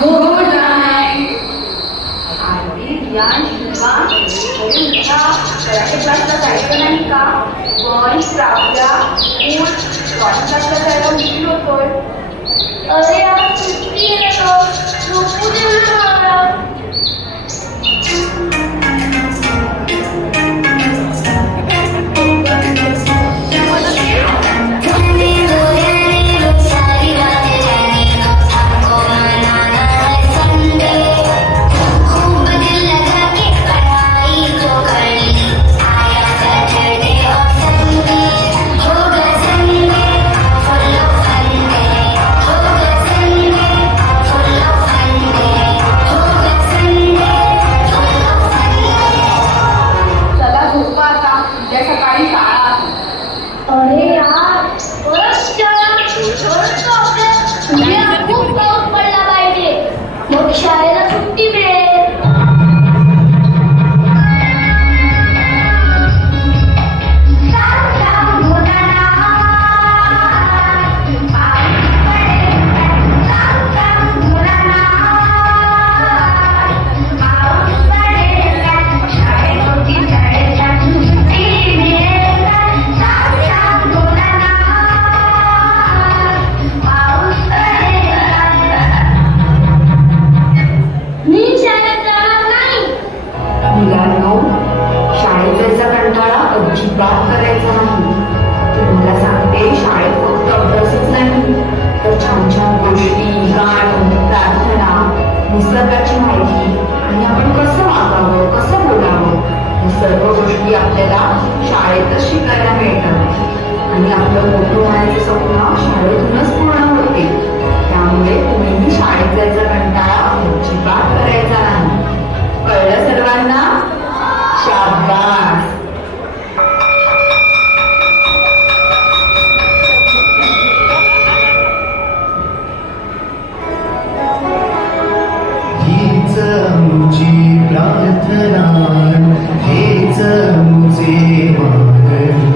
Good night. Aarti, Riyan, Shilpa, घरी उठा. Karate क्लासला जायचं नाही का? पण श्राव्या ड्रॉइंग क्लासला जायला उशीर होतोय. अरे आज सुट्टी आहे ना गं. झोपू दे ना मला. चला झोपा आता. उद्या सकाळी शाळा आहे. अरे यार, परत शाळा. परत अभ्यास. उद्या खूप पाऊस पडला पाहिजे. मग शाळेला सुट्टी मिळेल. मी शाळेत जाणार नाही. मुलांनो, शाळेत जायचा कंटाळा अजिबात करायचा नाही. तुम्हाला सांगते, शाळेत फक्त अभ्यासच नाही तर छान छान गोष्टी, गाणं, प्रार्थना, निसर्गाची माहिती आणि आपण कसं वागावं, कसं बोलावं, या सर्व गोष्टी आपल्याला शाळेतच शिकायला मिळतात. आणि आपलं मोठं होण्याचं स्वप्न शाळेतूनच पूर्ण होते. त्यामुळे तुम्हीही शाळेत जायचा कंटाळा अजिबात करायचा नाही. कळलं सर्वांना? शाबास. हीच मुझी प्रार्थना, हेच मुझे मागणे.